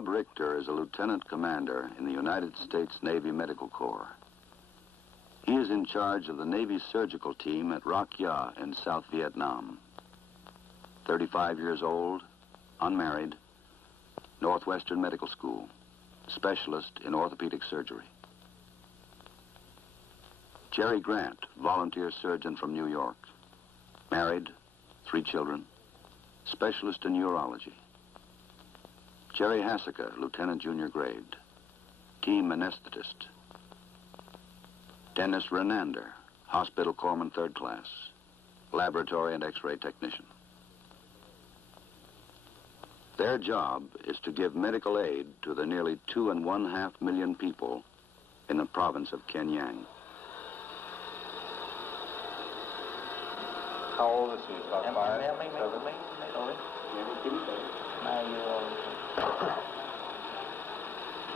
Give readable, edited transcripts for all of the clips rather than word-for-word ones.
Bob Richter is a Lieutenant Commander in the United States Navy Medical Corps. He is in charge of the Navy surgical team at Roc Ya in South Vietnam. 35 years old, unmarried, Northwestern Medical School, specialist in orthopedic surgery. Jerry Grant, volunteer surgeon from New York, married, 3 children, specialist in urology. Jerry Hassika, lieutenant junior grade, team anesthetist. Dennis Renander, hospital corpsman 3rd class, laboratory and x-ray technician. Their job is to give medical aid to the nearly 2.5 million people in the province of Kenyang. How old is he? About 5, 7?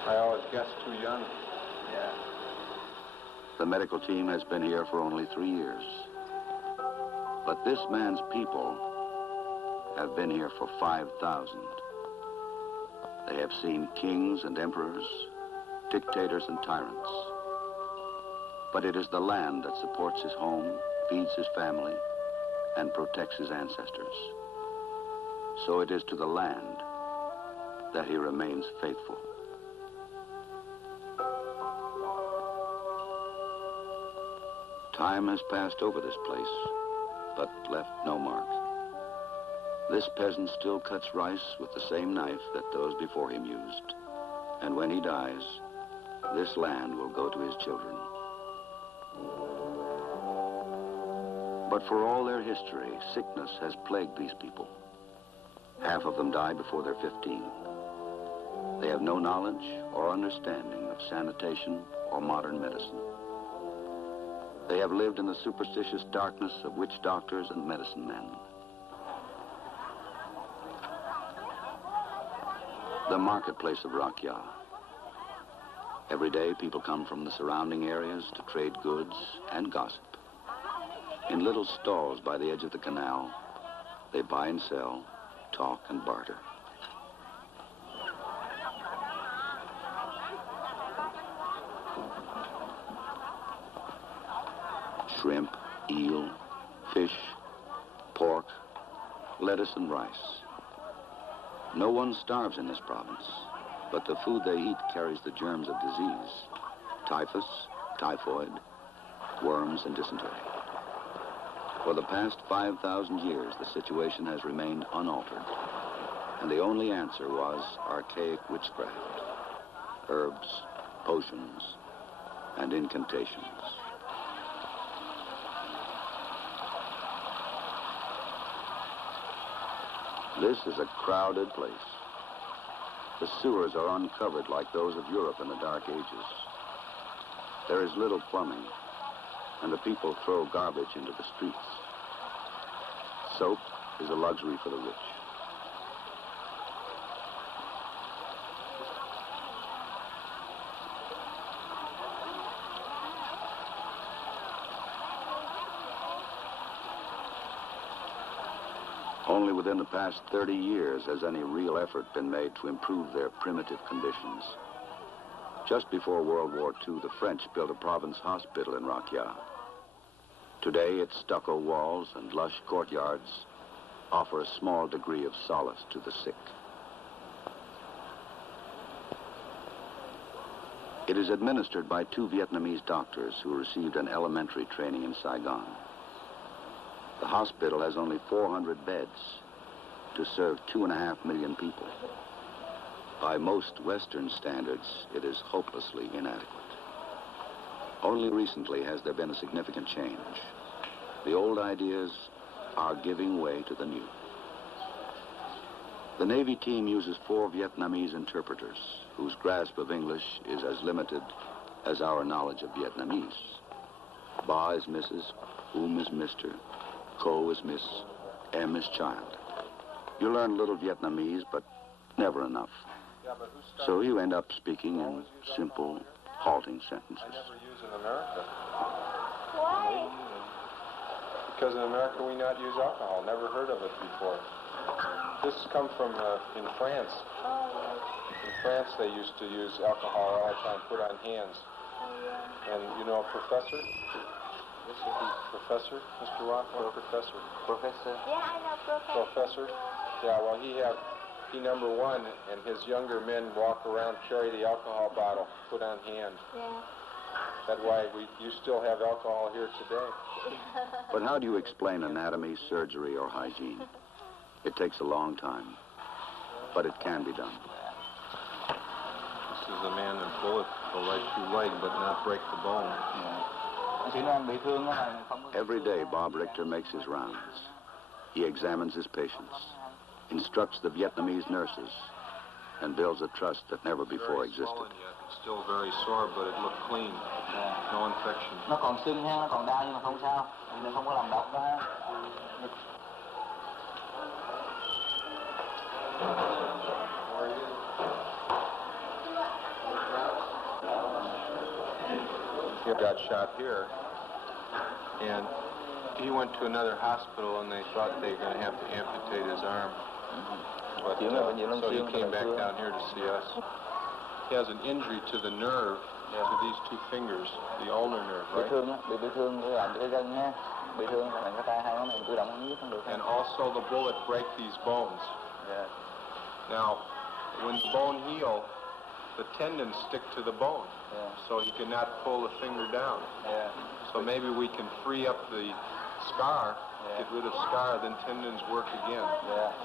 I always guessed too young. Yeah. The medical team has been here for only 3 years. But this man's people have been here for 5,000. They have seen kings and emperors, dictators and tyrants. But it is the land that supports his home, feeds his family, and protects his ancestors. So it is to the land that he remains faithful. Time has passed over this place, but left no mark. This peasant still cuts rice with the same knife that those before him used. And when he dies, this land will go to his children. But for all their history, sickness has plagued these people. Half of them die before they're 15. They have no knowledge or understanding of sanitation or modern medicine. They have lived in the superstitious darkness of witch doctors and medicine men. The marketplace of Roc Ya. Every day, people come from the surrounding areas to trade goods and gossip. In little stalls by the edge of the canal, they buy and sell, talk and barter. Shrimp, eel, fish, pork, lettuce and rice. No one starves in this province, but the food they eat carries the germs of disease, typhus, typhoid, worms and dysentery. For the past 5,000 years, the situation has remained unaltered, and the only answer was archaic witchcraft, herbs, potions, and incantations. This is a crowded place. The sewers are uncovered like those of Europe in the Dark Ages. There is little plumbing, and the people throw garbage into the streets. Soap is a luxury for the rich. Only within the past 30 years has any real effort been made to improve their primitive conditions. Just before World War II, the French built a province hospital in Roc Ya. Today, its stucco walls and lush courtyards offer a small degree of solace to the sick. It is administered by 2 Vietnamese doctors who received an elementary training in Saigon. The hospital has only 400 beds to serve 2.5 million people. By most Western standards, it is hopelessly inadequate. Only recently has there been a significant change. The old ideas are giving way to the new. The Navy team uses 4 Vietnamese interpreters, whose grasp of English is as limited as our knowledge of Vietnamese. Ba is Mrs., Um is Mr., Ko is Miss, M is child. You learn a little Vietnamese, but never enough. So you end up speaking in simple, halting sentences. I never use in America. Why? Because in America we not use alcohol. Never heard of it before. This come from in France. Oh, yes. In France, they used to use alcohol all the time, put on hands. Oh, yeah. And you know a professor? This is the professor, Mr. Rockwell, professor. Professor. Yeah, I know Professor. Professor? Yeah, well, he number one, and his younger men walk around, carry the alcohol bottle, put on hand. Yeah. That's why you still have alcohol here today. But how do you explain anatomy, surgery, or hygiene? It takes a long time, but it can be done. This is a man that bullet will right through leg, but not break the bone. Every day, Bob Richter makes his rounds. He examines his patients, instructs the Vietnamese nurses, and builds a trust that never before existed. It's still very sore, but it looked clean. No infection. Nó còn sưng ha, nó còn đau nhưng mà không sao. Nó không có làm độc đó. He got shot here, and he went to another hospital, and they thought they were going to have to amputate his arm. But, so he came back down here to see us. He has an injury to the nerve, to these two fingers, the ulnar nerve, right? Bị thương làm cái gân ha. Bị thương làm cái tay hai ngón này cử động không biết không được. And also the bullet break these bones. Yeah. Now, when the bone heals, the tendons stick to the bone, so you cannot pull the finger down. Yeah. So maybe we can free up the scar, get rid of scar, then tendons work again.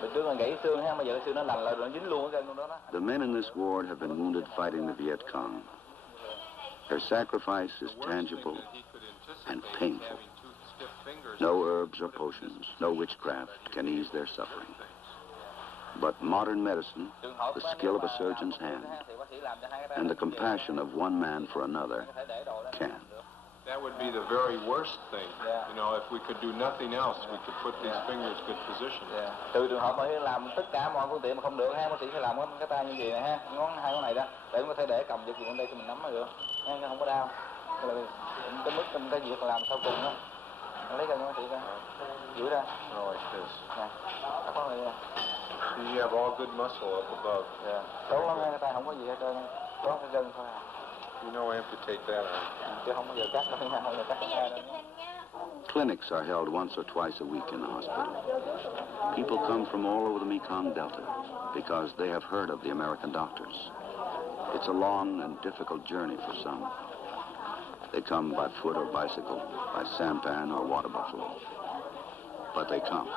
Bữa trước là gãy xương ha, bây giờ cái xương nó lành lại rồi nó dính luôn cái gân đó đó. The men in this ward have been wounded fighting the Viet Cong. Their sacrifice is tangible and painful. No herbs or potions, no witchcraft can ease their suffering. But modern medicine, the skill of a surgeon's hand, and the compassion of one man for another can. That would be the very worst thing. You know, if we could do nothing else, we could put these fingers in good position. Từ trường hợp mà làm tất cả mọi phương tiện mà không được ha, bác sĩ phải làm cái tay như vậy này ha, hai ngón này đó, để có thể để cầm vật gì bên đây cho mình nắm nó được, ha, không có đau. Cái là cái mức cái việc làm sau cùng đó, lấy ra bác sĩ ra, giữ ra. Oh, like this. Nè, có người. You have all good muscle up above. Tốt lắm, cái tay không có gì hết trơn, có cái gân thôi à. You know, amputate that arm. Chứ không bao giờ cắt đâu, không bao giờ cắt cái tay đâu. Clinics are held once or twice a week in the hospital. People come from all over the Mekong Delta because they have heard of the American doctors. It's a long and difficult journey for some. They come by foot or bicycle, by sampan or water buffalo. But they come.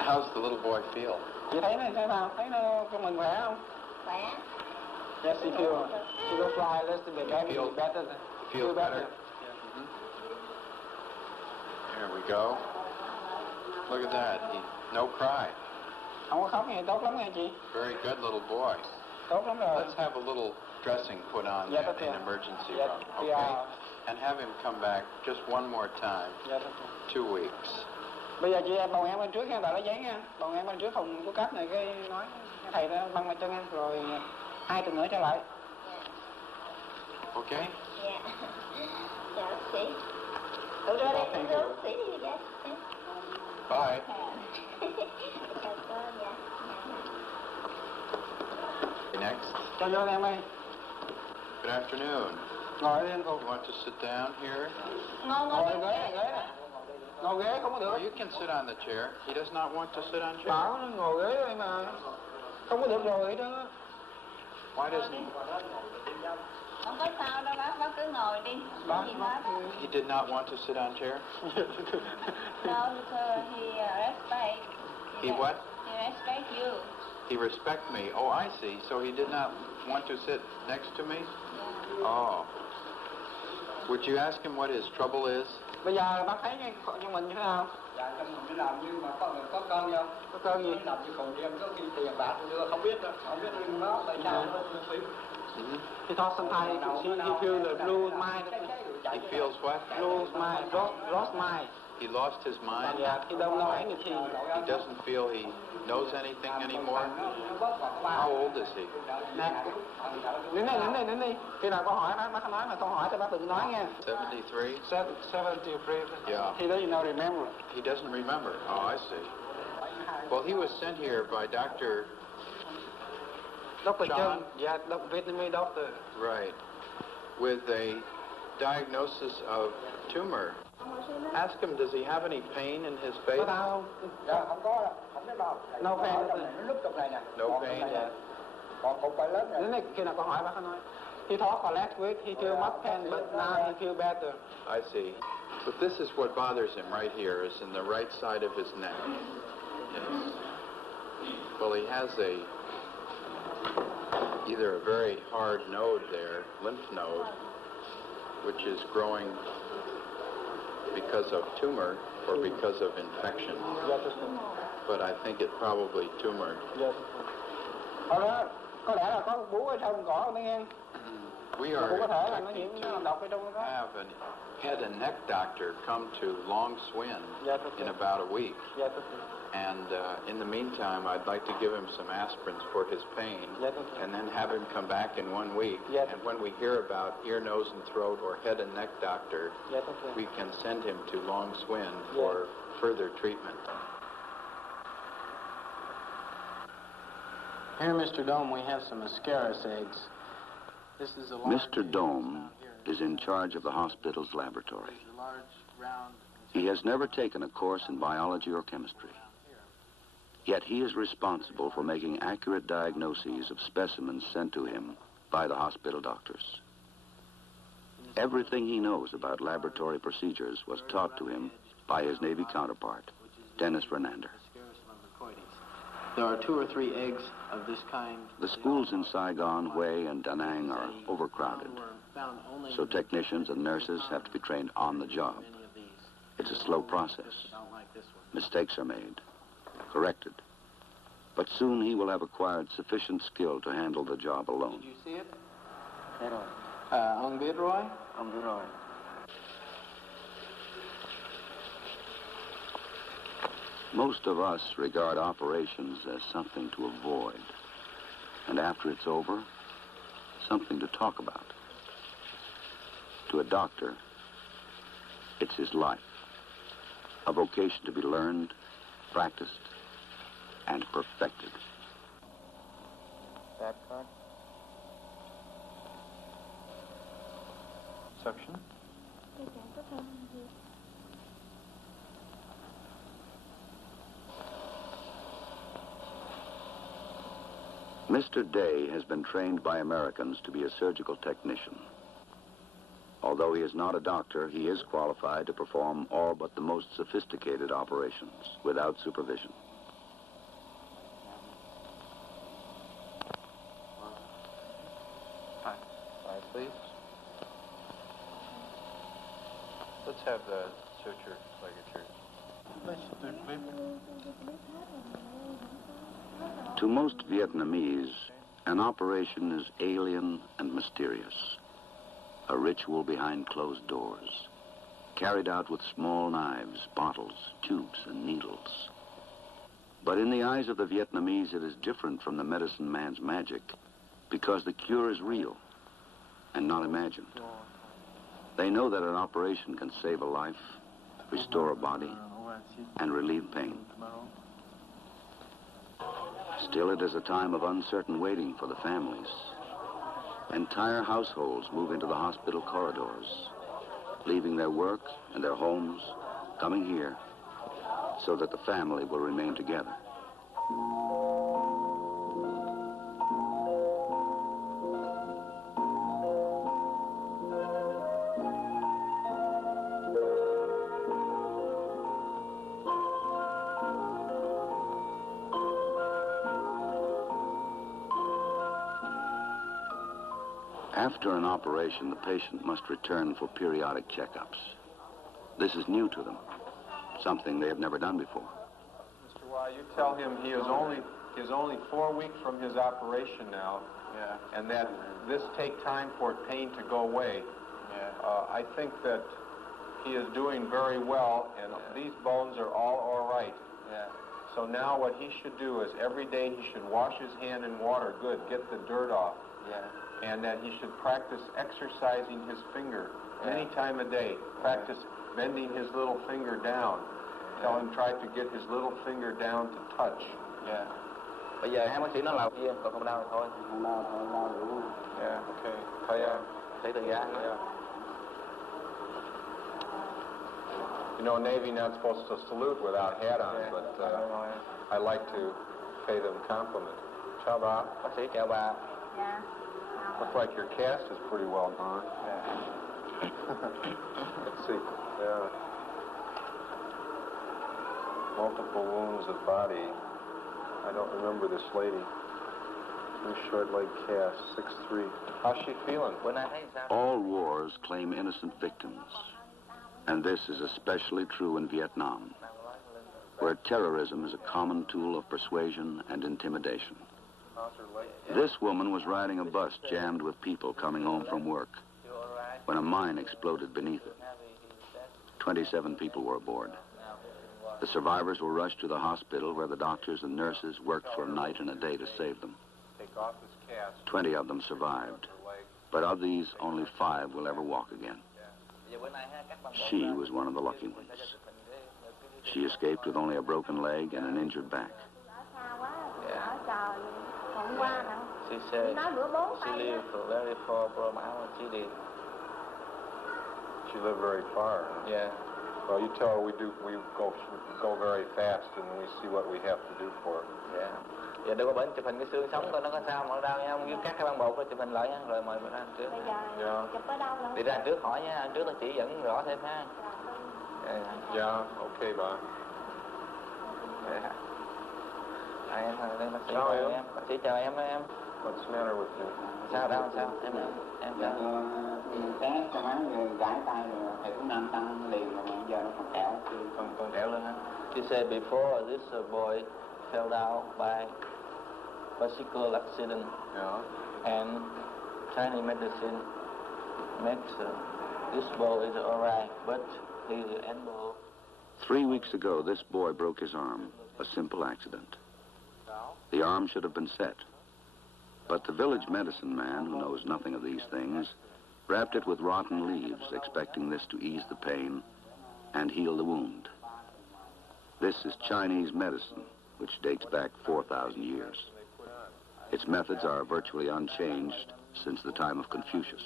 How's the little boy feel? Chị thấy nó thế nào? Thấy nó của mình khỏe không? Khỏe. Yes, she feels. She will fly a little bit better. Feel better? There we go. Look at that. No cry. Không có khóc nghe, tốt lắm nghe chị. Very good little boy. Tốt lắm rồi. Let's have a little dressing put on in emergency room, okay? And have him come back just one more time. 2 weeks. Bây giờ chị em bồng em bên trước nha, đợi lấy giấy nha. Bồng em bên trước phòng của cấp này cái nói thầy đó băng vào chân em rồi 2 tuần nữa trở lại. Okay? Dạ. Dạ bác sĩ. Rồi đây cũng bác sĩ đi dạ. Bye. Chào cô, dạ. Next. Cho vô em ơi. Good afternoon. Ngồi lên cô. You want to sit down here? Ngồi ghế này. Ngồi ghế không có được. Oh, you can sit on the chair. He does not want to sit on chair. Bảo nó ngồi ghế đây mà. Không có được rồi đó. Why doesn't Không có sao đâu bác cứ ngồi đi. he did not want to sit on chair? No, sir, he respect. He what? He respect you. He respect me. Oh, I see. So he did not want to sit next to me? Yeah. Oh. Would you ask him what his trouble is? Bây giờ bác thấy cho mình như thế nào? Dạ, cho mình đi làm nhưng mà có cơn không? Có cơn gì? Làm như còn em có khi tiền bạc chưa không biết đâu, không biết nó tại sao nó phí. He thought sometimes he feel the blue mind. He feels what? Blue mind, lost mind. He lost his mind. He don't know anything. He doesn't feel he knows anything anymore. How old is he? Nè, đến đi. Khi nào có hỏi bác nói mà câu hỏi cho bác đừng nói nha. 73? 73. Yeah. He doesn't know, remember. He doesn't remember. Oh, I see. Well, he was sent here by Dr. Dr. John? Yeah, Vietnamese doctor. Right. With a diagnosis of tumor. Ask him, does he have any pain in his face? Có đau không? Dạ, không có đâu, không biết đâu. No pain. Nó núp trong này nè. No pain. Còn cục phải lớn Đến này. đây khi nào có hỏi bác nói. He talked last week, he feel much pain, but now he feel better. I see. But this is what bothers him right here, is in the right side of his neck. Yes. Well, he has either a very hard node there, lymph node, which is growing because of tumor or because of infection. But I think it probably tumored. Có lẽ là có bú ở trong cỏ mấy em. We are expecting to have a head and neck doctor come to Long Swin in about a week. And in the meantime, I'd like to give him some aspirins for his pain, and then have him come back in 1 week. And when we hear about ear, nose, and throat or head and neck doctor, we can send him to Long Swin for further treatment. Here, Mr. Dome, we have some ascaris eggs. This is a large Mr. Dome is in charge of the hospital's laboratory. He has never taken a course in biology or chemistry. Yet he is responsible for making accurate diagnoses of specimens sent to him by the hospital doctors. Everything he knows about laboratory procedures was taught to him by his Navy counterpart, Dennis Renander. There are 2 or 3 eggs of this kind. The schools in Saigon, Hue, and Da Nang are overcrowded, so technicians and nurses have to be trained on the job. It's a slow process. Mistakes are made, corrected, but soon he will have acquired sufficient skill to handle the job alone. Did you see it? Ông biết rồi? Ông biết rồi. Most of us regard operations as something to avoid, and after it's over, something to talk about. To a doctor, it's his life, a vocation to be learned, practiced, and perfected. That card? Suction? Mr. Day has been trained by Americans to be a surgical technician. Although he is not a doctor, he is qualified to perform all but the most sophisticated operations without supervision. Hi, please. Let's have the suture ligature. To most Vietnamese, an operation is alien and mysterious. A ritual behind closed doors, carried out with small knives, bottles, tubes, and needles. But in the eyes of the Vietnamese, it is different from the medicine man's magic, because the cure is real and not imagined. They know that an operation can save a life, restore a body, and relieve pain. Still, it is a time of uncertain waiting for the families. Entire households move into the hospital corridors, leaving their work and their homes, coming here, so that the family will remain together. After an operation, the patient must return for periodic checkups. This is new to them, something they have never done before. Mr. Y, you tell him he is only 4 weeks from his operation now, and that this take time for pain to go away. I think that he is doing very well, and these bones are all right. Yeah. So now what he should do is every day he should wash his hand in water, good, get the dirt off. Yeah. And that he should practice exercising his finger any time of day. Practice bending his little finger down. Tell him try to get his little finger down to touch. Yeah. Bây giờ hai bác sĩ nó làm gì còn không đau thì thôi. Không đau đủ. Yeah, okay. Thầy Thấy từ ra. yeah. You know, Navy not supposed to salute without hat on, but I like to pay them compliment. Chào bà. Bác sĩ chào bà. Dạ. Looks like your cast is pretty well done. Let's see. Yeah. Multiple wounds of body. I don't remember this lady. Three short leg cast, 6'3". How's she feeling? Bữa nay thấy sao? All wars claim innocent victims. And this is especially true in Vietnam, where terrorism is a common tool of persuasion and intimidation. This woman was riding a bus jammed with people coming home from work when a mine exploded beneath it. 27 people were aboard. The survivors were rushed to the hospital where the doctors and nurses worked for a night and a day to save them. 20 of them survived, but of these, only 5 will ever walk again. She was one of the lucky ones. She escaped with only a broken leg and an injured back. She said she lived very far from our city. She lived very far. Yeah. Well, you tell her we go very fast and we see what we have to do for her. Yeah. Giờ đưa qua bển chụp hình cái xương sống coi nó có sao mà đau nha, ghiếu cắt cái băng bột đó chụp hình lại nha, rồi mời ra trước. Bây giờ chụp ở đâu nữa? Đi ra trước hỏi nha, trước nó chỉ dẫn rõ thêm ha. Yeah, okay, bà. Em đây bác sĩ chào em. Bác sĩ chào em đó em. What's the matter with you? Sao đau sao? Em sao? Té cho má rồi gãi tay rồi thầy cũng đang tăng liền rồi mà giờ nó còn kẹo. Còn kẹo lên ha. She said before this boy fell down by bicycle accident. Yeah. And Chinese medicine makes this boy is alright, but his elbow. 3 weeks ago, this boy broke his arm, a simple accident. The arm should have been set. But the village medicine man, who knows nothing of these things, wrapped it with rotten leaves, expecting this to ease the pain and heal the wound. This is Chinese medicine, which dates back 4,000 years. Its methods are virtually unchanged since the time of Confucius.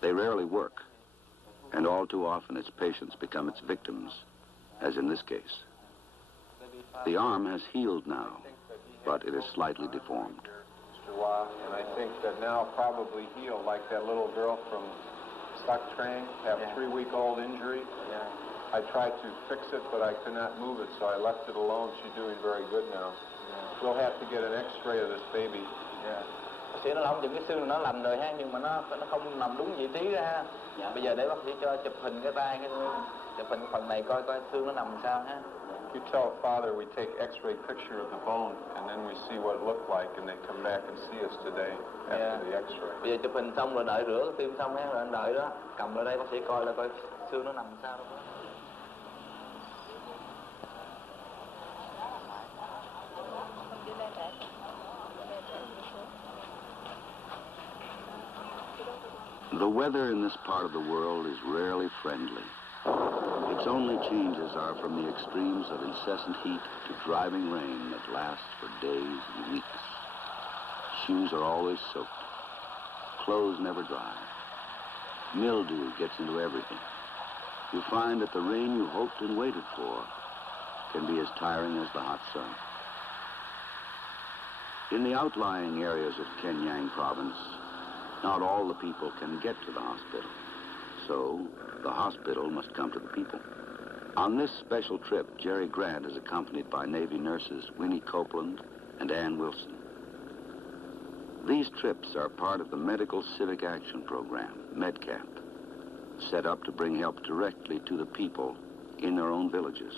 They rarely work, and all too often its patients become its victims, as in this case. The arm has healed now, but it is slightly deformed. And I think that now probably healed, like that little girl from Stock Train, have a 3-week-old injury. Yeah. I tried to fix it, but I could not move it, so I left it alone. She's doing very good now. We'll have to get an X-ray of this baby. Yeah. Bác sĩ nó lỏng những cái xương nó lành rồi ha, nhưng mà nó không nằm đúng vị trí ra ha. Dạ. Bây giờ để bác sĩ cho chụp hình cái tay, chụp hình phần này coi xương nó nằm sao ha. You tell Father we take X-ray picture of the bone, and then we see what it looked like, and they come back and see us today after the X-ray. Bây giờ chụp hình xong rồi đợi rửa tim xong ha, rồi anh đợi đó, cầm lại đây bác sĩ coi là coi xương nó nằm sao đó. The weather in this part of the world is rarely friendly. Its only changes are from the extremes of incessant heat to driving rain that lasts for days and weeks. Shoes are always soaked. Clothes never dry. Mildew gets into everything. You find that the rain you hoped and waited for can be as tiring as the hot sun. In the outlying areas of Kenyang province, not all the people can get to the hospital. So, the hospital must come to the people. On this special trip, Jerry Grant is accompanied by Navy nurses Winnie Copeland and Ann Wilson. These trips are part of the Medical Civic Action Program, MedCap, set up to bring help directly to the people in their own villages.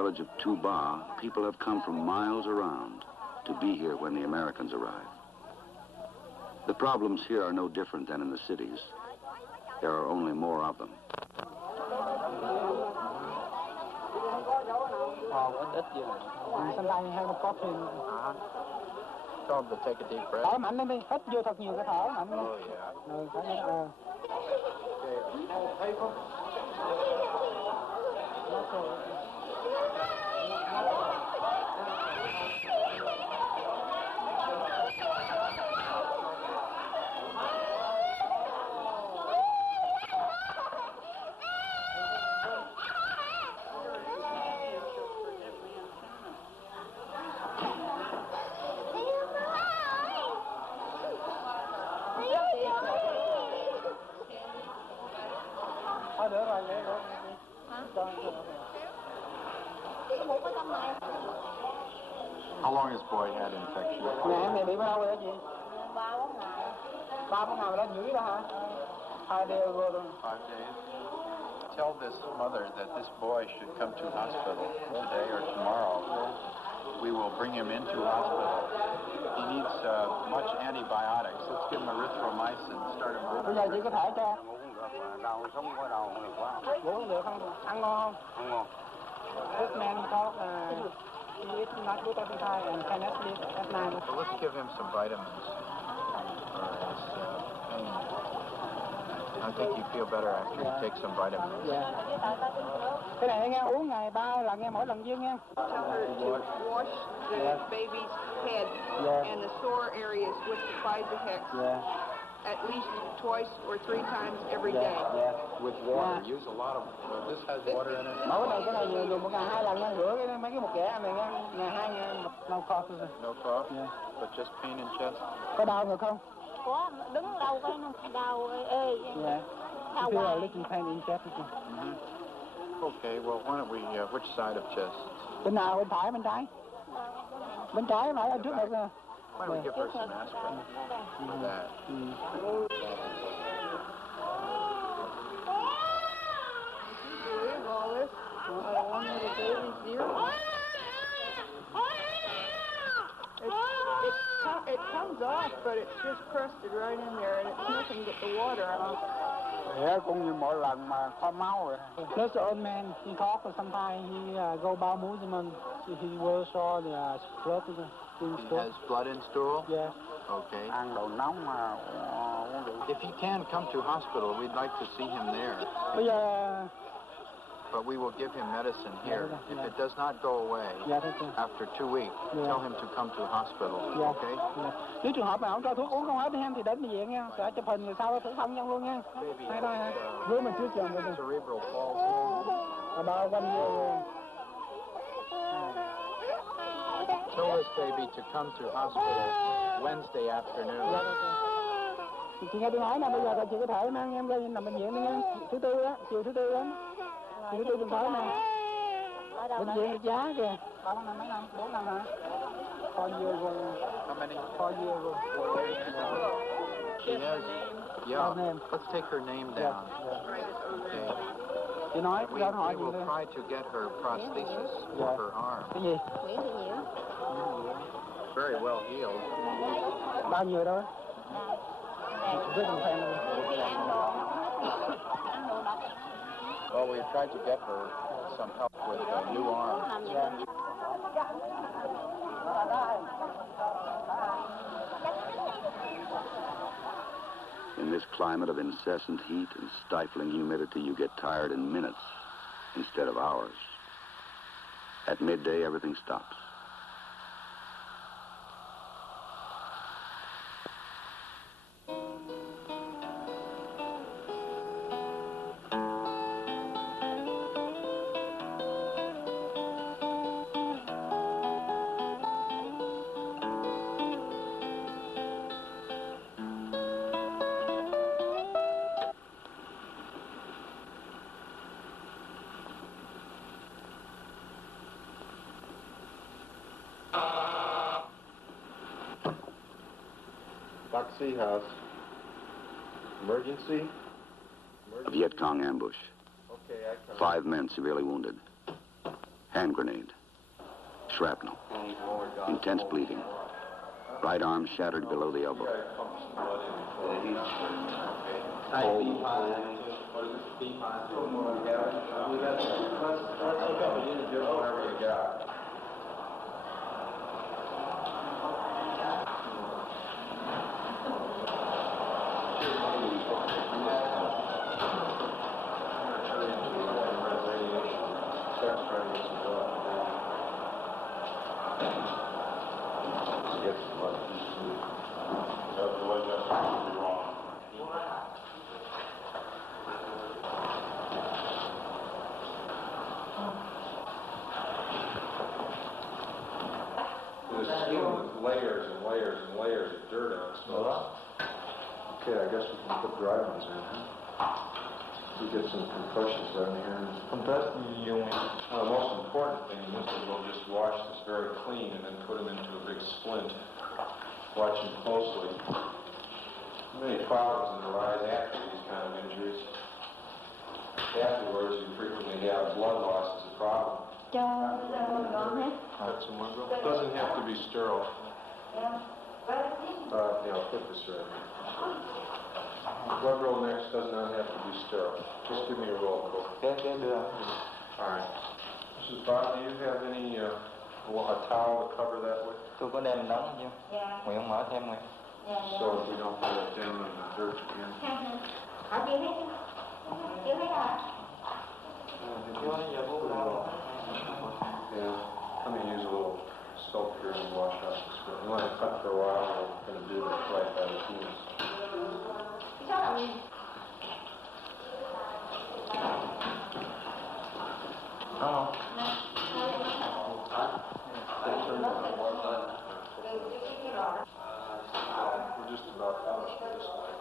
village of Tuba, people have come from miles around to be here when the Americans arrive. The problems here are no different than in the cities. There are only more of them. Sometimes you have a coffin. Tell them to take a deep breath. Thở mạnh lên đi, hít vô thật nhiều cái thở mạnh lên. How long has boy had infection? Em này bị bao lâu rồi chị? 3-4 ngày lên dưới đó hả? 2 days ago rồi. 5 days. Tell this mother that this boy should come to hospital today or tomorrow. We will bring him into hospital. He needs much antibiotics. Let's give him erythromycin. Start him on. Bây giờ chị có thể cho. Đau, sống có đau nhiều quá. Ngủ không được không? Ăn ngon không? Không ngon. This man talk, he is not good appetite and cannot sleep at night. So let's give him some vitamins for his pain. I think you feel better after you take some vitamins. Cái này nghe uống ngày 3 lần nghe mỗi lần viên nghe. Tell her to wash the baby's head and the sore areas with the Physihex at least twice or 3 times every day. With water. Use a lot of. This has water in it. Mỗi này cái này dùng một ngày 2 lần nha, rửa cái mấy cái một kẻ này nha, ngày 2 ngày no cough rồi. No cough. But just pain in chest. Có đau ngực không? Có, đứng lâu cái nó đau ê. Đau Feel a hoài. little pain in chest. Okay. Well, why don't we? Which side of chest? Bên nào, bên phải, bên trái? Bên trái phải, ở trước được rồi. Why don't we give her some aspirin for that? Believe all this? One of the baby's ear. It comes off, but it's just crusted right in there, and it's nothing but the water. Cũng như mỗi lần mà có máu rồi. There's the old man, he cough and sometimes he go bowel movement. He will saw the blood in He stool. has blood in stool? Yeah. Okay. Ăn đồ nóng mà uống rượu. If he can come to hospital, we'd like to see him there. Bây giờ But we will give him medicine here. If it does not go away after 2 weeks, tell him to come to hospital. Okay? Nếu trường hợp mà không cho thuốc uống không hết em thì đến bệnh viện nha. Sẽ chụp hình rồi sau thủ công nhân luôn nha. Hay đó ha. Với mình trước trường rồi. Cerebral palsy. About 1 year. Tell this baby to come to hospital Wednesday afternoon. Chị nghe tôi nói nè, bây giờ chị có thể mang em ra nằm bệnh viện đi nha. Thứ Tư á, chiều thứ Tư á. Chiều thứ Tư tuần tới nè. Bệnh viện được giá kìa. 3 năm mấy năm? 4 năm hả? 4 years rồi. How many? 4 years rồi. She has. Yeah. Let's take her name down. Okay. Chị nói, We will try to get her prosthesis for her arm. Cái gì? Nguyễn Thị Nhiễu. Very well healed. Bao nhiêu đó? Rất là fan luôn. Khi ăn đồ độc. Well, we tried to get her some help with a new arm. In this climate of incessant heat and stifling humidity, you get tired in minutes instead of hours. At midday, everything stops. Foxy House. Emergency? A Viet Cong ambush. Okay, I come. 5 men severely wounded. Hand grenade. Shrapnel. Intense bleeding. Right arm shattered below the elbow. Okay, I guess we can put dry ones in, huh? We get some compressions down here. The most important thing in this is we'll just wash this very clean and then put them into a big splint. Watch them closely. Many problems that arise after these kind of injuries. Afterwards, you frequently have blood loss as a problem. That's some more. It doesn't have to be sterile. Yeah, I'll put this right here. Blood roll next does not have to be sterile. Just give me a roll, Coke. All right. Mrs. Bob, do you have any a towel to cover that with? Tôi có đem nóng chứ? Nguyện mở thêm Nguyện. So we don't put it down in the dirt again. Yeah, let me use a little soap here and wash out this one. You want to cut for a while, we're going to do this right by the heels. Oh. We're just about finished with this one.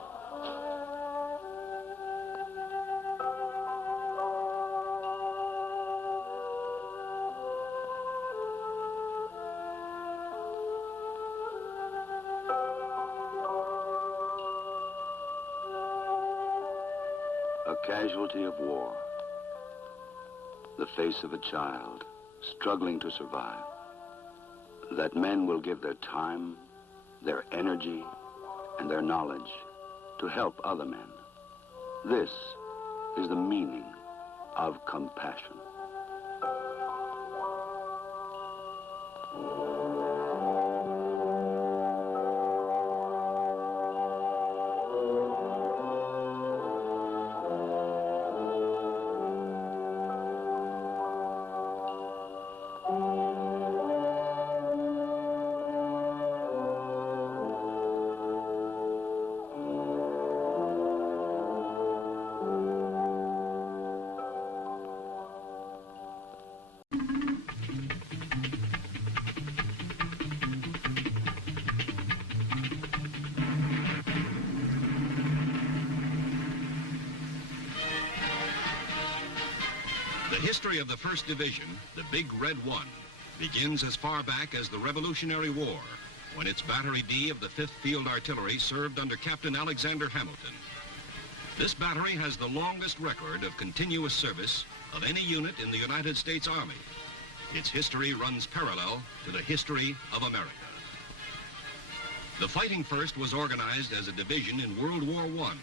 A casualty of war. The face of a child struggling to survive. That men will give their time, their energy, and their knowledge to help other men. This is the meaning of compassion. The history of the 1st Division, the Big Red One, begins as far back as the Revolutionary War, when its Battery D of the 5th Field Artillery served under Captain Alexander Hamilton. This battery has the longest record of continuous service of any unit in the United States Army. Its history runs parallel to the history of America. The Fighting First was organized as a division in World War I,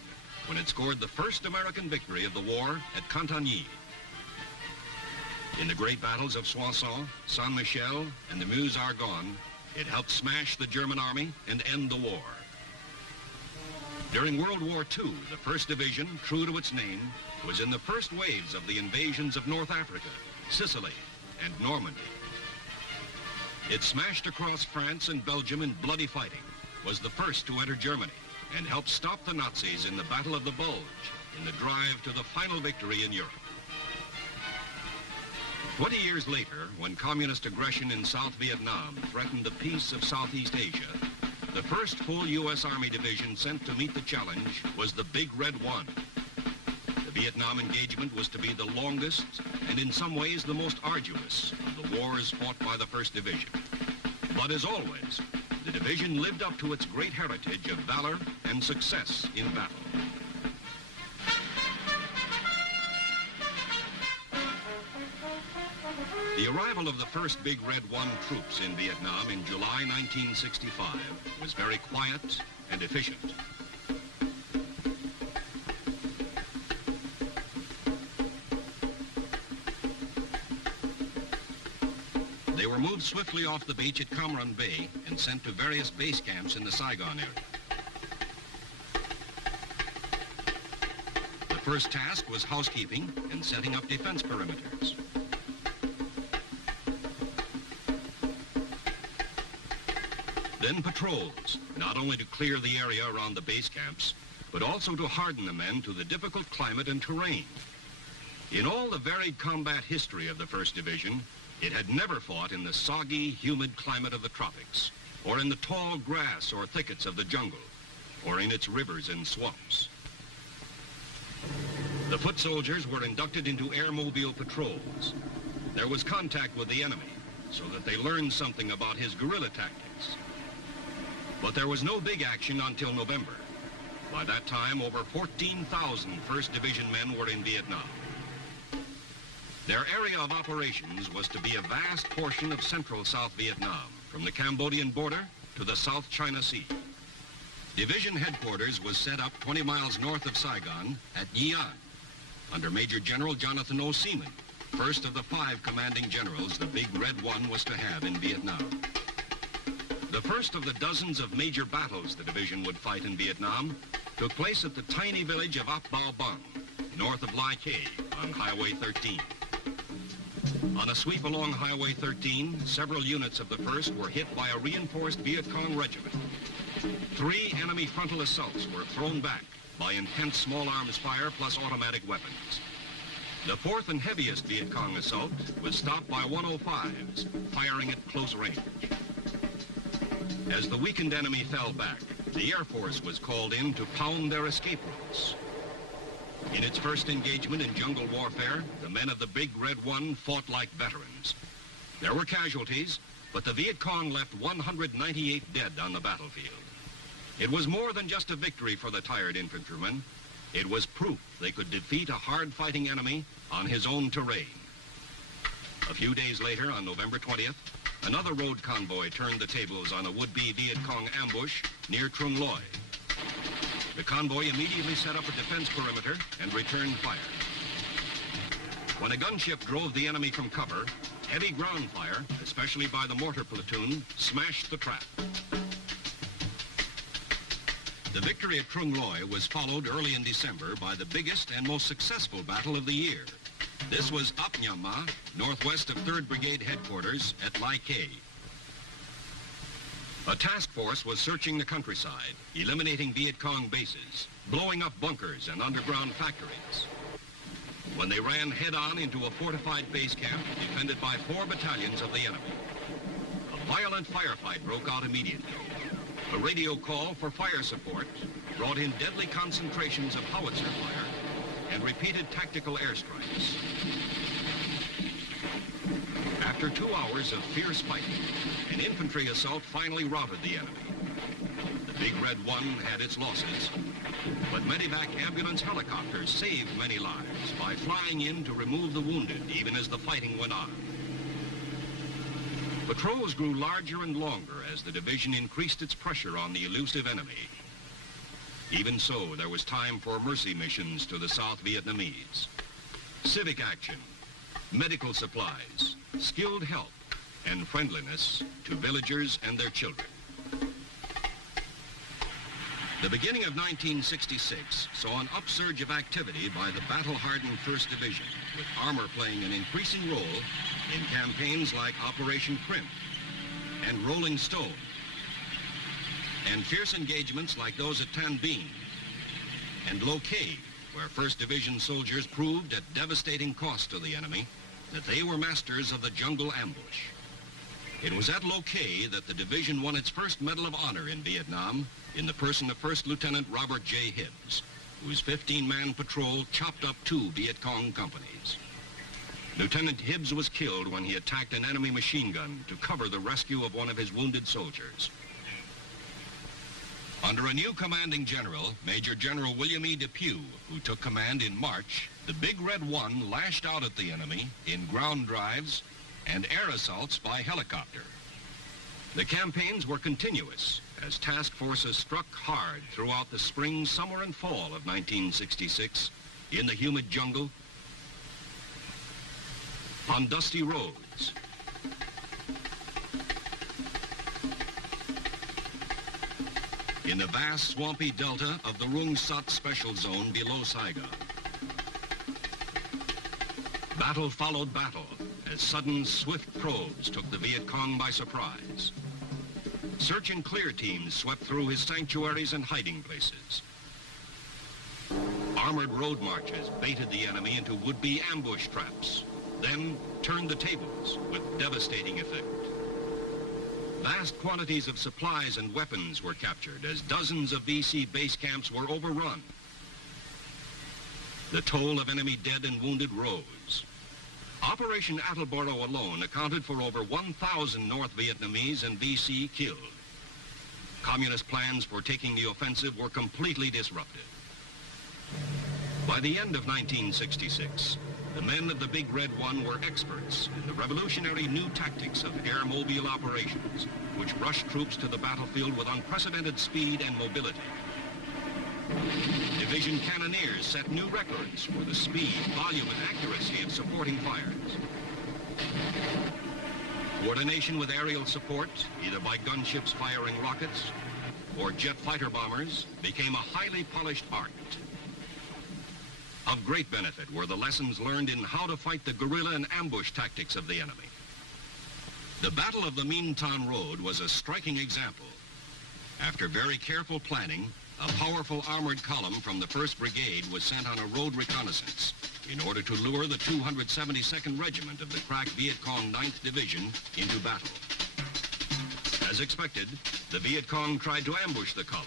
when it scored the first American victory of the war at Cantigny. In the great battles of Soissons, Saint-Michel, and the Meuse-Argonne, it helped smash the German army and end the war. During World War II, the 1st Division, true to its name, was in the first waves of the invasions of North Africa, Sicily, and Normandy. It smashed across France and Belgium in bloody fighting, was the first to enter Germany, and helped stop the Nazis in the Battle of the Bulge, in the drive to the final victory in Europe. 20 years later, when communist aggression in South Vietnam threatened the peace of Southeast Asia, the first full U.S. Army division sent to meet the challenge was the Big Red One. The Vietnam engagement was to be the longest and in some ways the most arduous of the wars fought by the 1st Division. But as always, the division lived up to its great heritage of valor and success in battle. The arrival of the first Big Red One troops in Vietnam in July 1965 was very quiet and efficient. They were moved swiftly off the beach at Cam Ranh Bay and sent to various base camps in the Saigon area. The first task was housekeeping and setting up defense perimeters. Then patrols, not only to clear the area around the base camps, but also to harden the men to the difficult climate and terrain. In all the varied combat history of the 1st Division, it had never fought in the soggy, humid climate of the tropics, or in the tall grass or thickets of the jungle, or in its rivers and swamps. The foot soldiers were inducted into airmobile patrols. There was contact with the enemy, so that they learned something about his guerrilla tactics. But there was no big action until November. By that time, over 14,000 1st Division men were in Vietnam. Their area of operations was to be a vast portion of central South Vietnam, from the Cambodian border to the South China Sea. Division headquarters was set up 20 miles north of Saigon at Nha An, under Major General Jonathan O. Seaman, first of the 5 commanding generals the Big Red One was to have in Vietnam. The first of the dozens of major battles the division would fight in Vietnam took place at the tiny village of Ap Bao Bang, north of Lai Khe on Highway 13. On a sweep along Highway 13, several units of the 1st were hit by a reinforced Viet Cong regiment. 3 enemy frontal assaults were thrown back by intense small arms fire plus automatic weapons. The 4th and heaviest Viet Cong assault was stopped by 105s, firing at close range. As the weakened enemy fell back, the Air Force was called in to pound their escape routes. In its first engagement in jungle warfare, the men of the Big Red One fought like veterans. There were casualties, but the Viet Cong left 198 dead on the battlefield. It was more than just a victory for the tired infantrymen. It was proof they could defeat a hard-fighting enemy on his own terrain. A few days later, on November 20th, another road convoy turned the tables on a would-be Viet Cong ambush near Trung Loi. The convoy immediately set up a defense perimeter and returned fire. When a gunship drove the enemy from cover, heavy ground fire, especially by the mortar platoon, smashed the trap. The victory at Trung Loi was followed early in December by the biggest and most successful battle of the year. This was Ap Nha Ma, northwest of 3rd Brigade headquarters at Lai Khe. A task force was searching the countryside, eliminating Viet Cong bases, blowing up bunkers and underground factories. When they ran head-on into a fortified base camp defended by 4 battalions of the enemy. A violent firefight broke out immediately. A radio call for fire support brought in deadly concentrations of howitzer fire and repeated tactical airstrikes. After 2 hours of fierce fighting, an infantry assault finally routed the enemy. The Big Red One had its losses, but medevac ambulance helicopters saved many lives by flying in to remove the wounded even as the fighting went on. Patrols grew larger and longer as the division increased its pressure on the elusive enemy. Even so, there was time for mercy missions to the South Vietnamese. Civic action, medical supplies, skilled help, and friendliness to villagers and their children. The beginning of 1966 saw an upsurge of activity by the battle-hardened 1st Division, with armor playing an increasing role in campaigns like Operation Crimp and Rolling Stone, and fierce engagements like those at Tan Binh and Lo Khe, where 1st Division soldiers proved at devastating cost to the enemy that they were masters of the jungle ambush. It was at Lo Khe that the division won its first Medal of Honor in Vietnam in the person of 1st Lieutenant Robert J. Hibbs, whose 15-man patrol chopped up 2 Viet Cong companies. Lieutenant Hibbs was killed when he attacked an enemy machine gun to cover the rescue of one of his wounded soldiers. Under a new commanding general, Major General William E. Depew, who took command in March, the Big Red One lashed out at the enemy in ground drives, and air assaults by helicopter. The campaigns were continuous as task forces struck hard throughout the spring, summer, and fall of 1966 in the humid jungle, on dusty roads, in the vast swampy delta of the Rung Sat Special Zone below Saigon. Battle followed battle as sudden, swift probes took the Viet Cong by surprise. Search and clear teams swept through his sanctuaries and hiding places. Armored road marches baited the enemy into would-be ambush traps, then turned the tables with devastating effect. Vast quantities of supplies and weapons were captured as dozens of VC base camps were overrun. The toll of enemy dead and wounded rose. Operation Attleboro alone accounted for over 1,000 North Vietnamese and VC killed. Communist plans for taking the offensive were completely disrupted. By the end of 1966, the men of the Big Red One were experts in the revolutionary new tactics of air mobile operations, which rushed troops to the battlefield with unprecedented speed and mobility. Division cannoneers set new records for the speed, volume, and accuracy of supporting fires. Coordination with aerial support, either by gunships firing rockets or jet fighter bombers, became a highly polished art. Of great benefit were the lessons learned in how to fight the guerrilla and ambush tactics of the enemy. The Battle of the Minh Thanh Road was a striking example. After very careful planning, a powerful armored column from the 1st Brigade was sent on a road reconnaissance in order to lure the 272nd Regiment of the crack Viet Cong 9th Division into battle. As expected, the Viet Cong tried to ambush the column.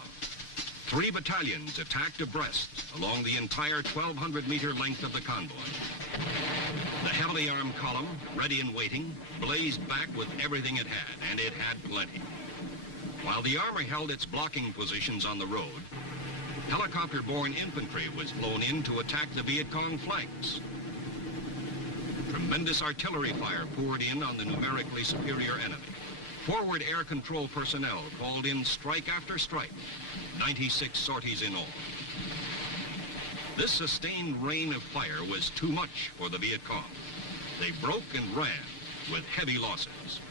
3 battalions attacked abreast along the entire 1,200-meter length of the convoy. The heavily armed column, ready and waiting, blazed back with everything it had, and it had plenty. While the armor held its blocking positions on the road, helicopter-borne infantry was flown in to attack the Viet Cong flanks. Tremendous artillery fire poured in on the numerically superior enemy. Forward air control personnel called in strike after strike, 96 sorties in all. This sustained rain of fire was too much for the Viet Cong. They broke and ran with heavy losses.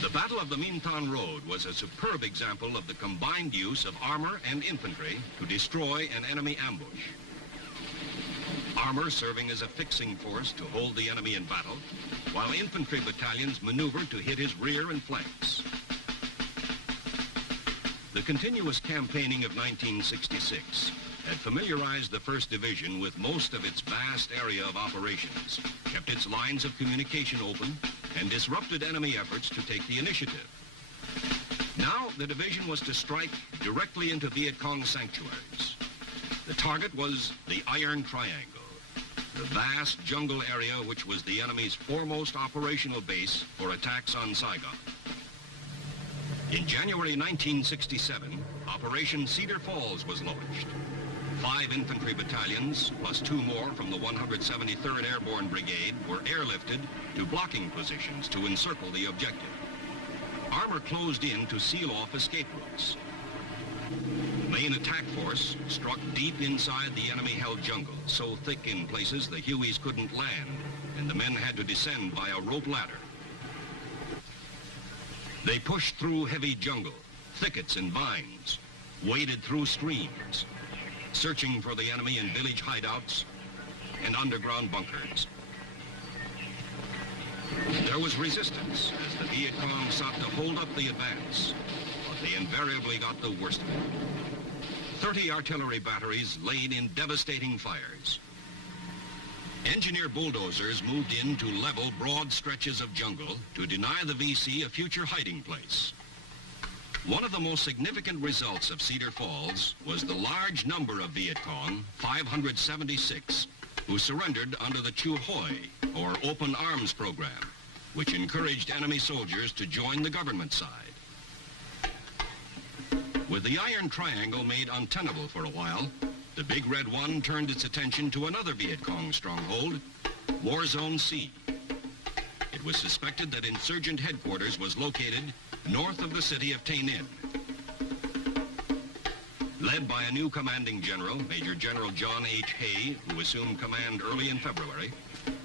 The Battle of the Minh Thanh Road was a superb example of the combined use of armor and infantry to destroy an enemy ambush. Armor serving as a fixing force to hold the enemy in battle, while infantry battalions maneuvered to hit his rear and flanks. The continuous campaigning of 1966 had familiarized the 1st Division with most of its vast area of operations, kept its lines of communication open, and disrupted enemy efforts to take the initiative. Now, the division was to strike directly into Viet Cong sanctuaries. The target was the Iron Triangle, the vast jungle area which was the enemy's foremost operational base for attacks on Saigon. In January 1967, Operation Cedar Falls was launched. 5 infantry battalions, plus 2 more from the 173rd Airborne Brigade, were airlifted to blocking positions to encircle the objective. Armor closed in to seal off escape routes. The main attack force struck deep inside the enemy-held jungle, so thick in places the Hueys couldn't land, and the men had to descend by a rope ladder. They pushed through heavy jungle, thickets and vines, waded through streams, searching for the enemy in village hideouts and underground bunkers. There was resistance as the Viet Cong sought to hold up the advance, but they invariably got the worst of it. 30 artillery batteries laid in devastating fires. Engineer bulldozers moved in to level broad stretches of jungle to deny the VC a future hiding place. One of the most significant results of Cedar Falls was the large number of Viet Cong, 576, who surrendered under the Chu Hoi, or Open Arms Program, which encouraged enemy soldiers to join the government side. With the Iron Triangle made untenable for a while, the Big Red One turned its attention to another Viet Cong stronghold, War Zone C. It was suspected that insurgent headquarters was located north of the city of Tay Ninh. Led by a new commanding general, Major General John H. Hay, who assumed command early in February,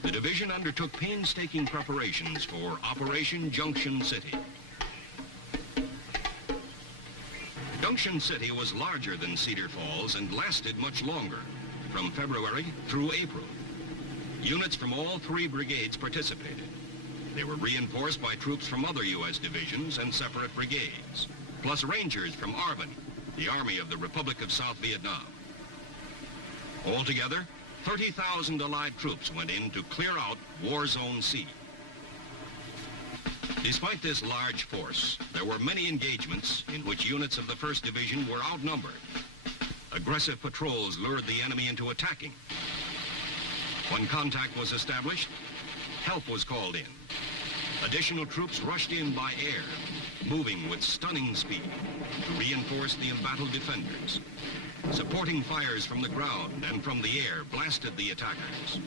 the division undertook painstaking preparations for Operation Junction City. Junction City was larger than Cedar Falls and lasted much longer, from February through April. Units from all 3 brigades participated. They were reinforced by troops from other U.S. divisions and separate brigades, plus rangers from ARVN, the Army of the Republic of South Vietnam. Altogether, 30,000 Allied troops went in to clear out War Zone C. Despite this large force, there were many engagements in which units of the 1st Division were outnumbered. Aggressive patrols lured the enemy into attacking. When contact was established, help was called in. Additional troops rushed in by air, moving with stunning speed to reinforce the embattled defenders. Supporting fires from the ground and from the air blasted the attackers.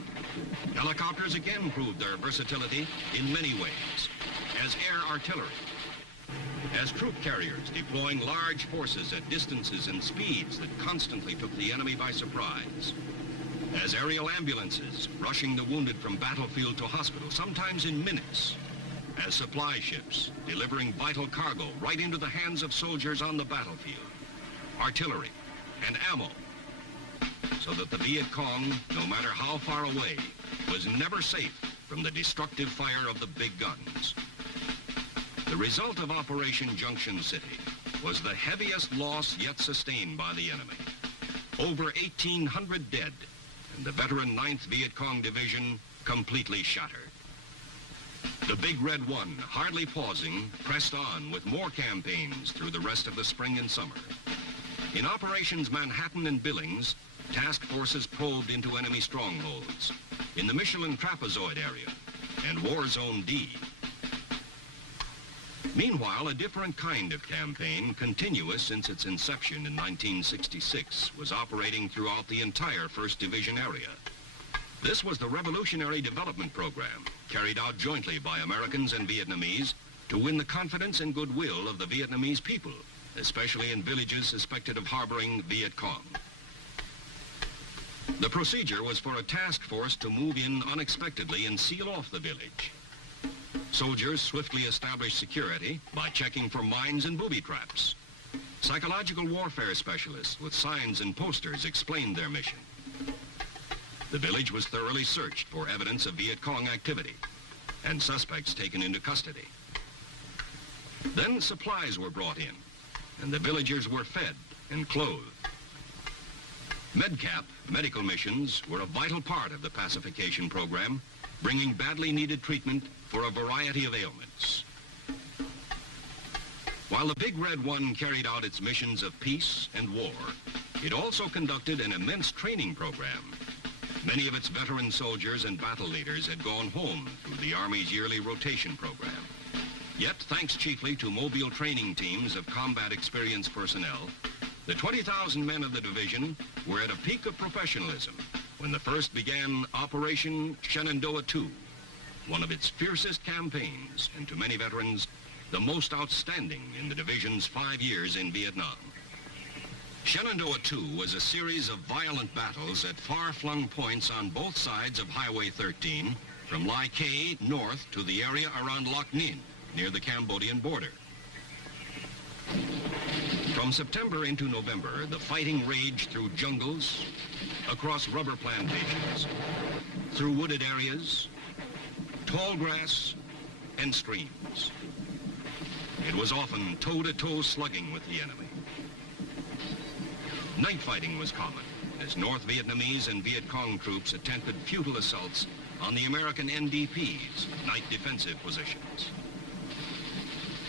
Helicopters again proved their versatility in many ways, as air artillery, as troop carriers deploying large forces at distances and speeds that constantly took the enemy by surprise, as aerial ambulances rushing the wounded from battlefield to hospital, sometimes in minutes, as supply ships delivering vital cargo right into the hands of soldiers on the battlefield, artillery and ammo, so that the Viet Cong, no matter how far away, was never safe from the destructive fire of the big guns. The result of Operation Junction City was the heaviest loss yet sustained by the enemy. Over 1,800 dead, and the veteran 9th Viet Cong Division completely shattered. The Big Red One, hardly pausing, pressed on with more campaigns through the rest of the spring and summer. In Operations Manhattan and Billings, task forces probed into enemy strongholds in the Michelin Trapezoid area and War Zone D. Meanwhile, a different kind of campaign, continuous since its inception in 1966, was operating throughout the entire 1st Division area. This was the Revolutionary Development Program, carried out jointly by Americans and Vietnamese to win the confidence and goodwill of the Vietnamese people, especially in villages suspected of harboring Viet Cong. The procedure was for a task force to move in unexpectedly and seal off the village. Soldiers swiftly established security by checking for mines and booby traps. Psychological warfare specialists with signs and posters explained their mission. The village was thoroughly searched for evidence of Viet Cong activity and suspects taken into custody. Then supplies were brought in, and the villagers were fed and clothed. MedCap, medical missions, were a vital part of the pacification program, bringing badly needed treatment for a variety of ailments. While the Big Red One carried out its missions of peace and war, it also conducted an immense training program. Many of its veteran soldiers and battle leaders had gone home through the Army's yearly rotation program. Yet, thanks chiefly to mobile training teams of combat experienced personnel, the 20,000 men of the division were at a peak of professionalism when the 1st began Operation Shenandoah II, one of its fiercest campaigns, and to many veterans, the most outstanding in the division's 5 years in Vietnam. Shenandoah II was a series of violent battles at far-flung points on both sides of Highway 13, from Lai Khe north to the area around Loc Ninh, near the Cambodian border. From September into November, the fighting raged through jungles, across rubber plantations, through wooded areas, tall grass, and streams. It was often toe-to-toe slugging with the enemy. Night fighting was common, as North Vietnamese and Viet Cong troops attempted futile assaults on the American NDP's night defensive positions.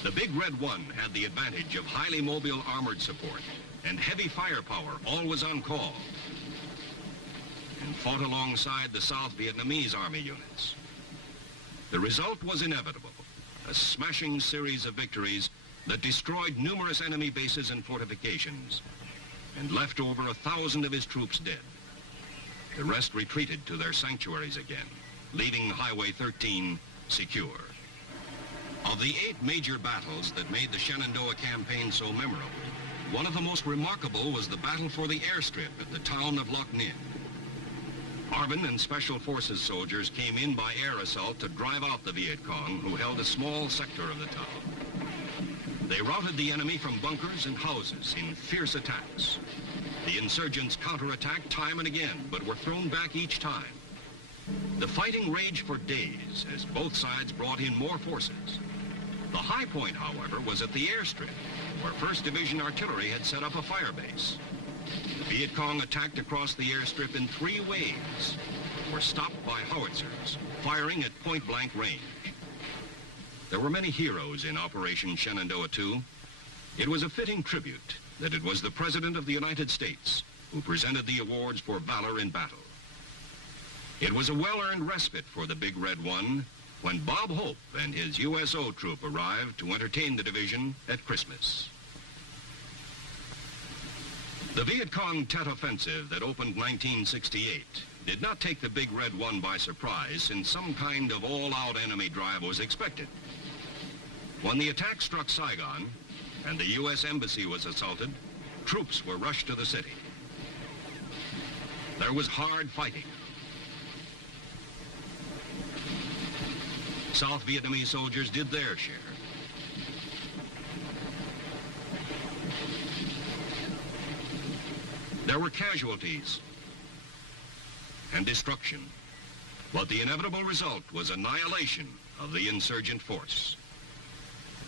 The Big Red One had the advantage of highly mobile armored support and heavy firepower always on call, and fought alongside the South Vietnamese Army units. The result was inevitable, a smashing series of victories that destroyed numerous enemy bases and fortifications and left over 1,000 of his troops dead. The rest retreated to their sanctuaries again, leaving Highway 13 secure. Of the 8 major battles that made the Shenandoah campaign so memorable, one of the most remarkable was the battle for the airstrip at the town of Loch Ninh. Arvin and Special Forces soldiers came in by air assault to drive out the Viet Cong, who held a small sector of the town. They routed the enemy from bunkers and houses in fierce attacks. The insurgents counterattacked time and again, but were thrown back each time. The fighting raged for days as both sides brought in more forces. The high point, however, was at the airstrip, where 1st Division artillery had set up a fire base. The Viet Cong attacked across the airstrip in 3 waves, were stopped by howitzers, firing at point-blank range. There were many heroes in Operation Shenandoah II. It was a fitting tribute that it was the President of the United States who presented the awards for valor in battle. It was a well-earned respite for the Big Red One when Bob Hope and his USO troop arrived to entertain the division at Christmas. The Viet Cong Tet Offensive that opened 1968 did not take the Big Red One by surprise, since some kind of all-out enemy drive was expected. When the attack struck Saigon and the U.S. Embassy was assaulted, troops were rushed to the city. There was hard fighting. South Vietnamese soldiers did their share. There were casualties and destruction, but the inevitable result was annihilation of the insurgent force.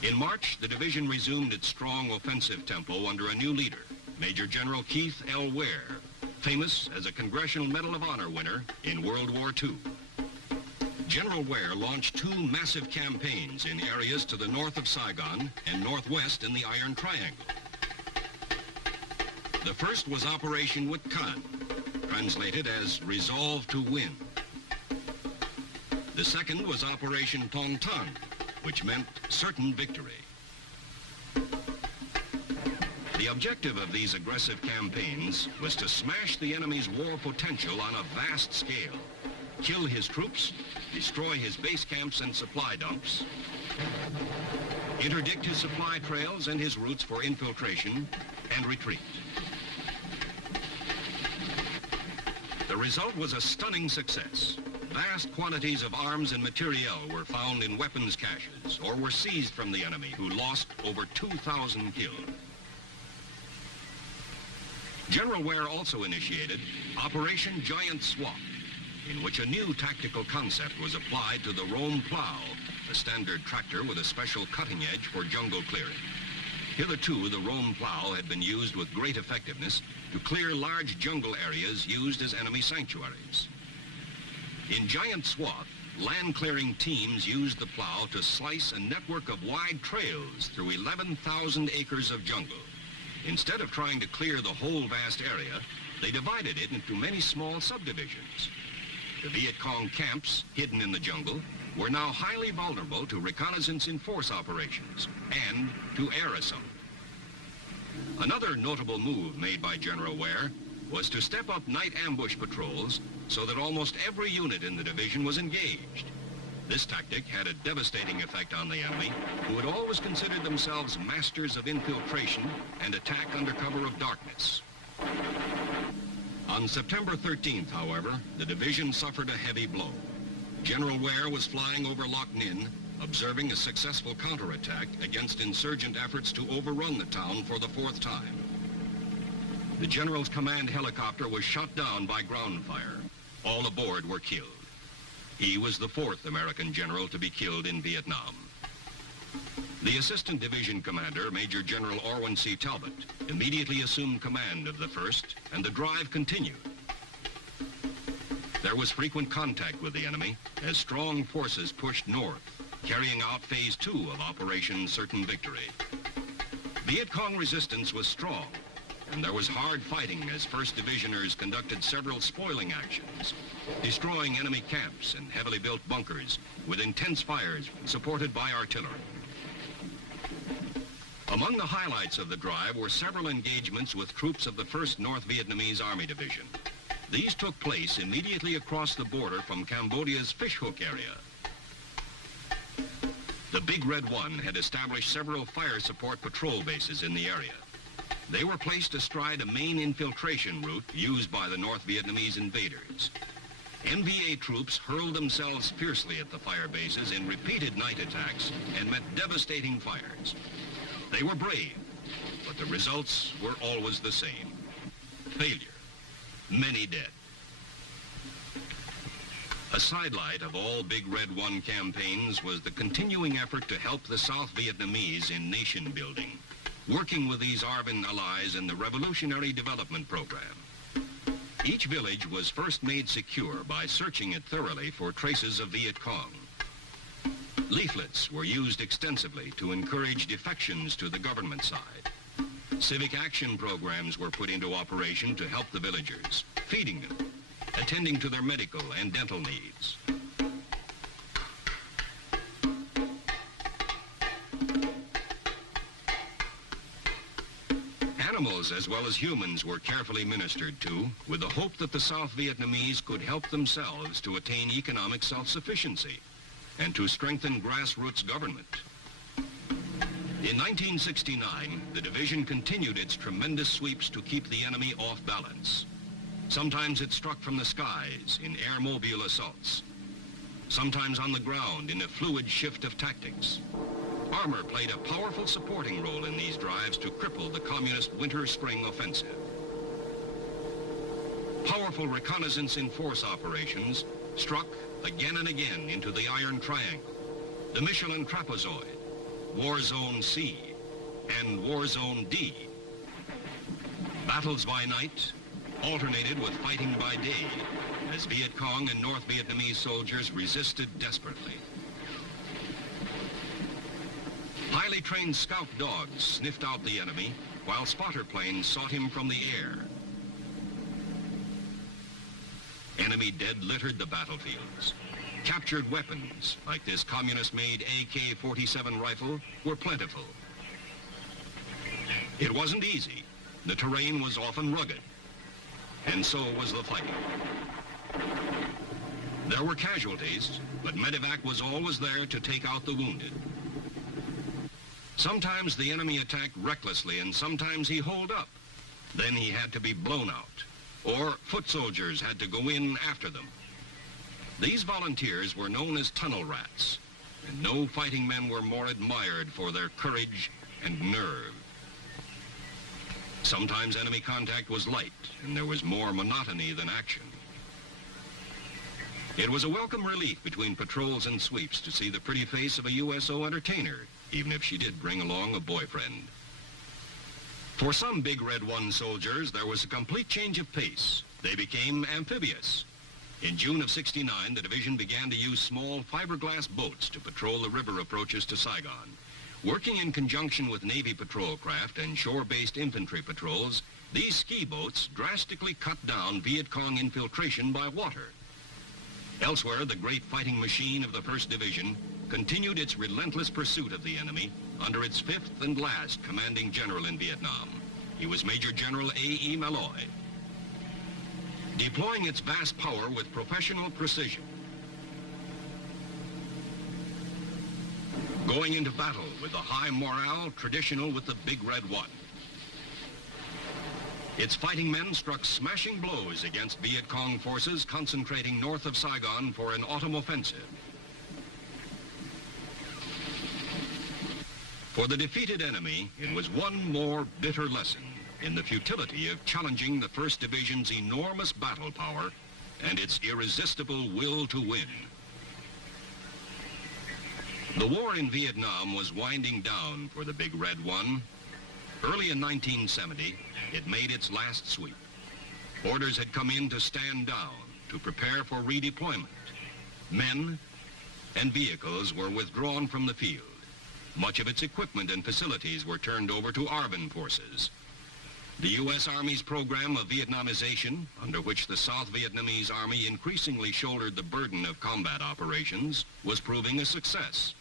In March, the division resumed its strong offensive tempo under a new leader, Major General Keith L. Ware, famous as a Congressional Medal of Honor winner in World War II. General Ware launched 2 massive campaigns in areas to the north of Saigon and northwest in the Iron Triangle. The first was Operation Wit Can, translated as Resolve to Win. The second was Operation Tong Tong, which meant certain victory. The objective of these aggressive campaigns was to smash the enemy's war potential on a vast scale, kill his troops, destroy his base camps and supply dumps, interdict his supply trails and his routes for infiltration, and retreat. The result was a stunning success. Vast quantities of arms and materiel were found in weapons caches or were seized from the enemy, who lost over 2,000 killed. General Ware also initiated Operation Giant Swamp, in which a new tactical concept was applied to the Rome plow, the standard tractor with a special cutting edge for jungle clearing. Hitherto, the Rome plow had been used with great effectiveness to clear large jungle areas used as enemy sanctuaries. In Giant Swath, land-clearing teams used the plow to slice a network of wide trails through 11,000 acres of jungle. Instead of trying to clear the whole vast area, they divided it into many small subdivisions. The Viet Cong camps, hidden in the jungle, were now highly vulnerable to reconnaissance in force operations and to air assault. Another notable move made by General Ware was to step up night ambush patrols so that almost every unit in the division was engaged. This tactic had a devastating effect on the enemy, who had always considered themselves masters of infiltration and attack under cover of darkness. On September 13th, however, the division suffered a heavy blow. General Ware was flying over Loch Ninh, observing a successful counterattack against insurgent efforts to overrun the town for the 4th time. The general's command helicopter was shot down by ground fire. All aboard were killed. He was the 4th American general to be killed in Vietnam. The assistant division commander, Major General Orwin C. Talbot, immediately assumed command of the 1st, and the drive continued. There was frequent contact with the enemy as strong forces pushed north, carrying out Phase 2 of Operation Certain Victory. Viet Cong resistance was strong, and there was hard fighting as 1st Divisioners conducted several spoiling actions, destroying enemy camps and heavily built bunkers with intense fires supported by artillery. Among the highlights of the drive were several engagements with troops of the 1st North Vietnamese Army Division. These took place immediately across the border from Cambodia's Fishhook area. The Big Red One had established several fire support patrol bases in the area. They were placed astride a main infiltration route used by the North Vietnamese invaders. NVA troops hurled themselves fiercely at the fire bases in repeated night attacks and met devastating fires. They were brave, but the results were always the same. Failure. Many dead. A sidelight of all Big Red One campaigns was the continuing effort to help the South Vietnamese in nation building, working with these ARVN allies in the Revolutionary Development Program. Each village was first made secure by searching it thoroughly for traces of Viet Cong. Leaflets were used extensively to encourage defections to the government side. Civic action programs were put into operation to help the villagers, feeding them, attending to their medical and dental needs. Animals as well as humans were carefully ministered to with the hope that the South Vietnamese could help themselves to attain economic self-sufficiency and to strengthen grassroots government. In 1969, the division continued its tremendous sweeps to keep the enemy off balance. Sometimes it struck from the skies in air-mobile assaults, sometimes on the ground in a fluid shift of tactics. Armor played a powerful supporting role in these drives to cripple the communist winter-spring offensive. Powerful reconnaissance in force operations struck again and again into the Iron Triangle, the Michelin Trapezoid, War Zone C, and War Zone D. Battles by night alternated with fighting by day as Viet Cong and North Vietnamese soldiers resisted desperately. Highly trained scout dogs sniffed out the enemy while spotter planes sought him from the air. Enemy dead littered the battlefields. Captured weapons, like this communist-made AK-47 rifle, were plentiful. It wasn't easy. The terrain was often rugged, and so was the fighting. There were casualties, but Medevac was always there to take out the wounded. Sometimes the enemy attacked recklessly, and sometimes he holed up. Then he had to be blown out, or foot soldiers had to go in after them. These volunteers were known as tunnel rats, and no fighting men were more admired for their courage and nerve. Sometimes enemy contact was light, and there was more monotony than action. It was a welcome relief between patrols and sweeps to see the pretty face of a USO entertainer, even if she did bring along a boyfriend. For some Big Red One soldiers, there was a complete change of pace. They became amphibious. In June of '69, the division began to use small fiberglass boats to patrol the river approaches to Saigon. Working in conjunction with Navy patrol craft and shore-based infantry patrols, these ski boats drastically cut down Viet Cong infiltration by water. Elsewhere, the great fighting machine of the 1st Division continued its relentless pursuit of the enemy under its 5th and last commanding general in Vietnam. He was Major General A.E. Malloy. Deploying its vast power with professional precision. Going into battle with the high morale traditional with the Big Red One. Its fighting men struck smashing blows against Viet Cong forces concentrating north of Saigon for an autumn offensive. For the defeated enemy, it was one more bitter lesson in the futility of challenging the 1st Division's enormous battle power and its irresistible will to win. The war in Vietnam was winding down for the Big Red One. Early in 1970, it made its last sweep. Orders had come in to stand down, to prepare for redeployment. Men and vehicles were withdrawn from the field. Much of its equipment and facilities were turned over to ARVN forces. The U.S. Army's program of Vietnamization, under which the South Vietnamese Army increasingly shouldered the burden of combat operations, was proving a success.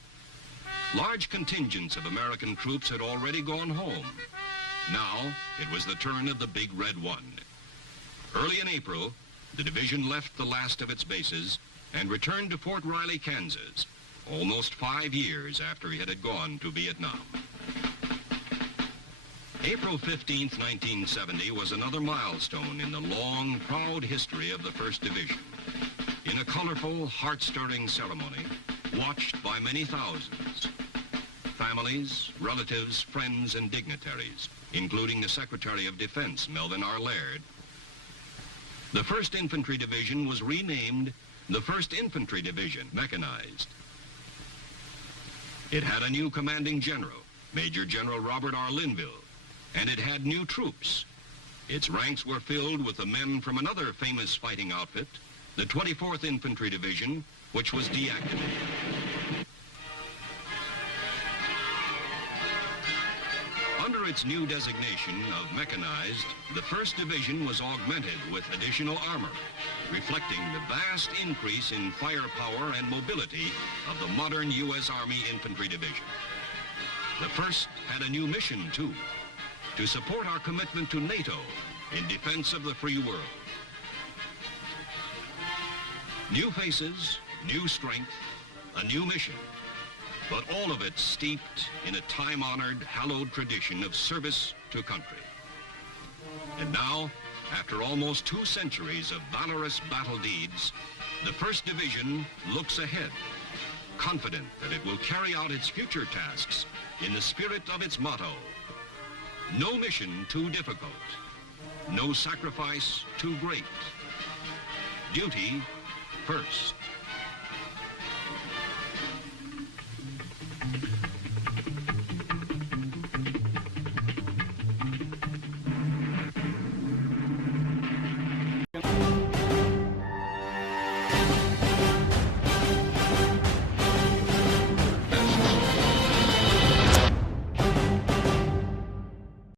Large contingents of American troops had already gone home. Now, it was the turn of the Big Red One. Early in April, the division left the last of its bases and returned to Fort Riley, Kansas, almost 5 years after he had gone to Vietnam. April 15th, 1970 was another milestone in the long, proud history of the 1st Division. In a colorful, heart-stirring ceremony, watched by many thousands, families, relatives, friends, and dignitaries, including the Secretary of Defense, Melvin R. Laird, the 1st Infantry Division was renamed the 1st Infantry Division, mechanized. It had a new commanding general, Major General Robert R. Linville, and it had new troops. Its ranks were filled with the men from another famous fighting outfit, the 24th Infantry Division, which was deactivated. Under its new designation of mechanized, the 1st Division was augmented with additional armor, reflecting the vast increase in firepower and mobility of the modern U.S. Army Infantry Division. The 1st had a new mission, too, to support our commitment to NATO in defense of the free world. New faces, new strength, a new mission, but all of it steeped in a time-honored, hallowed tradition of service to country. And now, after almost 2 centuries of valorous battle deeds, the 1st Division looks ahead, confident that it will carry out its future tasks in the spirit of its motto: no mission too difficult, no sacrifice too great. Duty first.